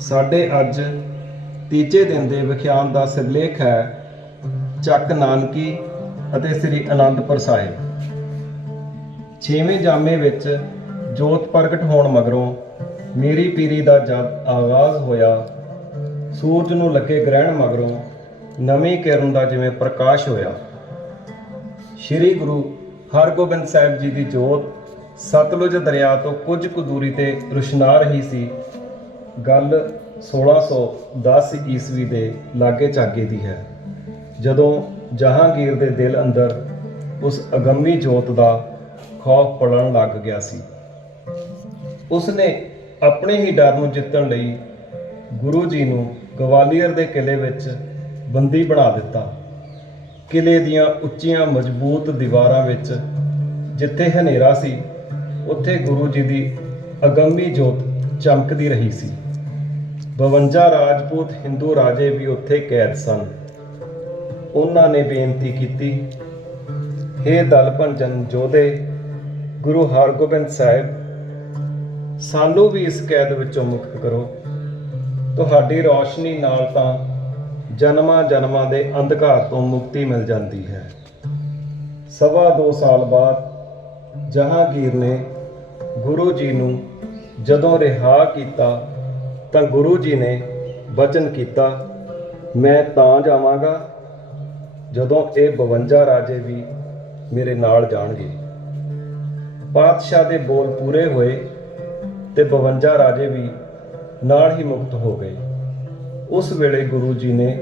ਸਾਡੇ ਅੱਜ ਤੀਜੇ ਦਿਨ ਦੇ ਵਿਖਿਆਨ ਦਾ ਸਿਰਲੇਖ ਹੈ ਚੱਕ ਨਾਨਕੀ ਅਤੇ ਸ੍ਰੀ ਅਨੰਦਪੁਰ ਸਾਹਿਬ। ਛੇਵੇਂ ਜਾਮੇ ਵਿੱਚ ਜੋਤ ਪ੍ਰਗਟ ਹੋਣ ਮਗਰੋਂ ਮੇਰੀ ਪੀਰੀ ਦਾ ਜਦ ਆਗਾਜ਼ ਹੋਇਆ, ਸੂਰਜ ਨੂੰ ਲੱਗੇ ਗ੍ਰਹਿਣ ਮਗਰੋਂ ਨਵੀਂ ਕਿਰਨ ਦਾ ਜਿਵੇਂ ਪ੍ਰਕਾਸ਼ ਹੋਇਆ। ਸ੍ਰੀ ਗੁਰੂ ਹਰਗੋਬਿੰਦ ਸਾਹਿਬ ਜੀ ਦੀ ਜੋਤ ਸਤਲੁਜ ਦਰਿਆ ਤੋਂ ਕੁਝ ਕੁ ਦੂਰੀ ਤੇ ਰੁਸ਼ਨਾ ਰਹੀ ਸੀ। ਗੱਲ 1610 ਈਸਵੀ ਦੇ ਲਾਗੇ ਝਾਗੇ ਦੀ ਹੈ। ਜਦੋਂ ਜਹਾਂਗੀਰ ਦੇ ਦਿਲ ਅੰਦਰ ਉਸ ਅਗੰਮੀ ਜੋਤ ਦਾ ਖੌਫ ਪੜਨ ਲੱਗ ਗਿਆ ਸੀ। ਉਸਨੇ ਆਪਣੇ ਹੀ ਡਰ ਨੂੰ ਜਿੱਤਣ ਲਈ ਗੁਰੂ ਜੀ ਨੂੰ ਗਵਾਲੀਅਰ ਦੇ ਕਿਲੇ ਵਿੱਚ ਬੰਦੀ ਬਣਾ ਦਿੱਤਾ। ਕਿਲੇ ਦੀਆਂ ਉੱਚੀਆਂ ਮਜ਼ਬੂਤ ਦੀਵਾਰਾਂ ਵਿੱਚ ਜਿੱਥੇ ਹਨੇਰਾ ਸੀ, ਉੱਥੇ ਗੁਰੂ ਜੀ ਦੀ ਅਗੰਮੀ ਜੋਤ ਚਮਕਦੀ ਰਹੀ ਸੀ। 52 ਰਾਜਪੂਤ ਹਿੰਦੂ ਰਾਜੇ ਵੀ ਉੱਥੇ ਕੈਦ ਸਨ। ਉਹਨਾਂ ਨੇ ਬੇਨਤੀ ਕੀਤੀ हे ਦਲ ਭੰਜਨ ਜੋਧੇ, ਗੁਰੂ ਹਰਗੋਬਿੰਦ ਸਾਹਿਬ, ਸਾਨੂੰ ਵੀ ਇਸ ਕੈਦ ਵਿੱਚੋਂ ਮੁਕਤ ਕਰੋ। ਤੁਹਾਡੀ ਰੌਸ਼ਨੀ ਨਾਲ ਤਾਂ ਜਨਮਾਂ ਜਨਮਾਂ ਦੇ ਅੰਧਕਾਰ ਤੋਂ ਮੁਕਤੀ ਮਿਲ ਜਾਂਦੀ ਹੈ। ਸਵਾ ਦੋ ਸਾਲ ਬਾਅਦ ਜਹਾਂਗੀਰ ਨੇ ਗੁਰੂ ਜੀ ਨੂੰ ਜਦੋਂ ਰਿਹਾ ਕੀਤਾ ਤਾਂ ਗੁਰੂ ਜੀ ਨੇ ਵਚਨ ਕੀਤਾ, ਮੈਂ ਤਾਂ ਜਾਵਾਂਗਾ ਜਦੋਂ ਇਹ 52 ਰਾਜੇ ਵੀ ਮੇਰੇ ਨਾਲ ਜਾਣਗੇ। ਪਾਤਸ਼ਾਹ ਦੇ ਬੋਲ ਪੂਰੇ ਹੋਏ ਤੇ 52 ਰਾਜੇ ਵੀ ਨਾਲ ਹੀ ਮੁਕਤ ਹੋ ਗਏ। ਉਸ ਵੇਲੇ ਗੁਰੂ ਜੀ ਨੇ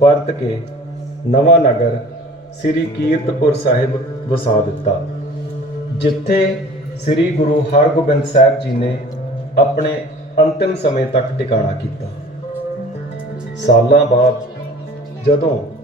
ਪਰਤ ਕੇ ਨਵਾਂ ਨਗਰ ਸ੍ਰੀ ਕੀਰਤਪੁਰ ਸਾਹਿਬ ਵਸਾ ਦਿੱਤਾ, ਜਿੱਥੇ ਸ੍ਰੀ ਗੁਰੂ ਹਰਗੋਬਿੰਦ ਸਾਹਿਬ ਜੀ ਨੇ ਆਪਣੇ ਅੰਤਿਮ ਸਮੇਂ ਤੱਕ ਟਿਕਾਣਾ ਕੀਤਾ। ਸਾਲਾਂ ਬਾਅਦ ਜਦੋਂ